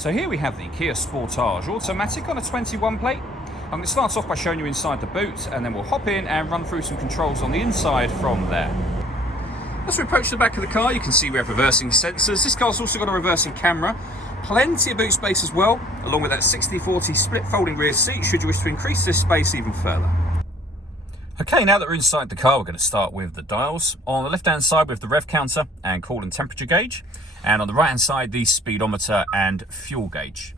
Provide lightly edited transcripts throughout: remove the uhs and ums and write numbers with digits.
So here we have the Kia Sportage automatic on a 21 plate. I'm going to start off by showing you inside the boot, and then we'll hop in and run through some controls on the inside from there. As we approach the back of the car, you can see we have reversing sensors. This car's also got a reversing camera. Plenty of boot space as well, along with that 60/40 split folding rear seat should you wish to increase this space even further. Okay, now that we're inside the car, we're going to start with the dials. On the left-hand side, we have the rev counter and coolant temperature gauge. And on the right-hand side, the speedometer and fuel gauge.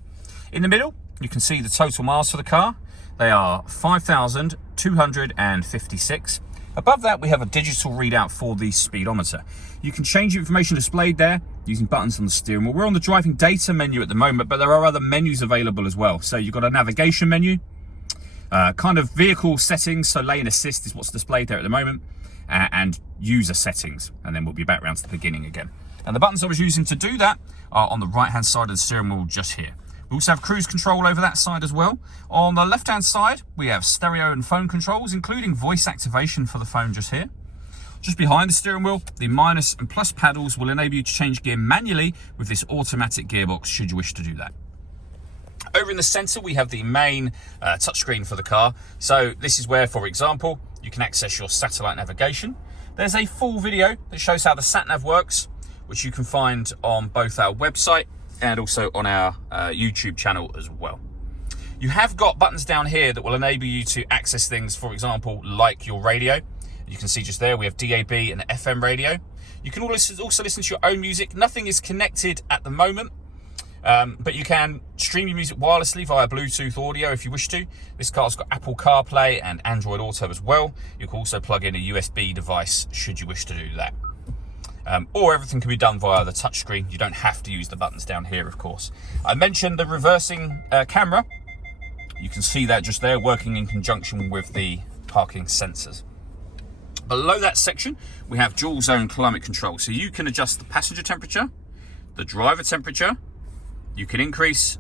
In the middle, you can see the total miles for the car. They are 5,256. Above that, we have a digital readout for the speedometer. You can change the information displayed there using buttons on the steering wheel. We're on the driving data menu at the moment, but there are other menus available as well. So you've got a navigation menu, kind of vehicle settings, so lane assist is what's displayed there at the moment, and user settings, and then we'll be back around to the beginning again. And the buttons I was using to do that are on the right-hand side of the steering wheel just here. We also have cruise control over that side as well. On the left-hand side, we have stereo and phone controls, including voice activation for the phone just here. Just behind the steering wheel, the minus and plus paddles will enable you to change gear manually with this automatic gearbox, should you wish to do that. Over in the center, we have the main touchscreen for the car. So this is where, for example, you can access your satellite navigation. There's a full video that shows how the sat-nav works, which you can find on both our website and also on our YouTube channel as well. You have got buttons down here that will enable you to access things, for example, like your radio. You can see just there, we have DAB and FM radio. You can also listen to your own music. Nothing is connected at the moment, but you can stream your music wirelessly via Bluetooth audio if you wish to. This car's got Apple CarPlay and Android Auto as well. You can also plug in a USB device should you wish to do that. Or everything can be done via the touchscreen. You don't have to use the buttons down here, of course. I mentioned the reversing camera. You can see that just there working in conjunction with the parking sensors. Below that section, we have dual zone climate control. So you can adjust the passenger temperature, the driver temperature. You can increase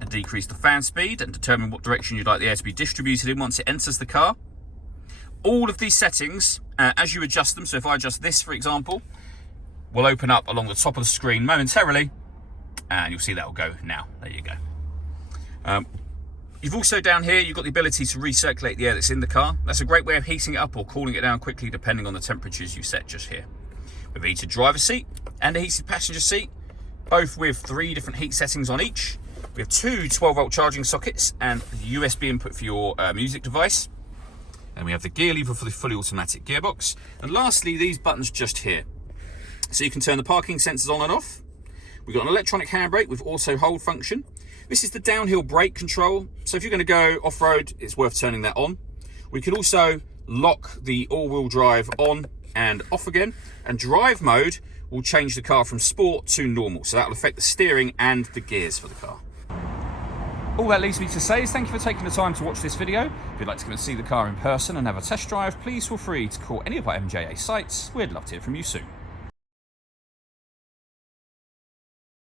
and decrease the fan speed and determine what direction you'd like the air to be distributed in once it enters the car. All of these settings, as you adjust them, so if I adjust this, for example, will open up along the top of the screen momentarily, and you'll see that will go now. There you go. You've also down here, you've got the ability to recirculate the air that's in the car. That's a great way of heating it up or cooling it down quickly, depending on the temperatures you set just here. We have a heated driver's seat and a heated passenger seat, both with 3 different heat settings on each. We have 2 12-volt charging sockets and the USB input for your music device. And we have the gear lever for the fully automatic gearbox. And lastly, these buttons just here. So you can turn the parking sensors on and off. We've got an electronic handbrake with auto hold function. This is the downhill brake control. So if you're going to go off-road, it's worth turning that on. We can also lock the all-wheel drive on and off again. And drive mode will change the car from sport to normal. So that will affect the steering and the gears for the car. All that leaves me to say is thank you for taking the time to watch this video. If you'd like to come and see the car in person and have a test drive, please feel free to call any of our MJA sites. We'd love to hear from you soon.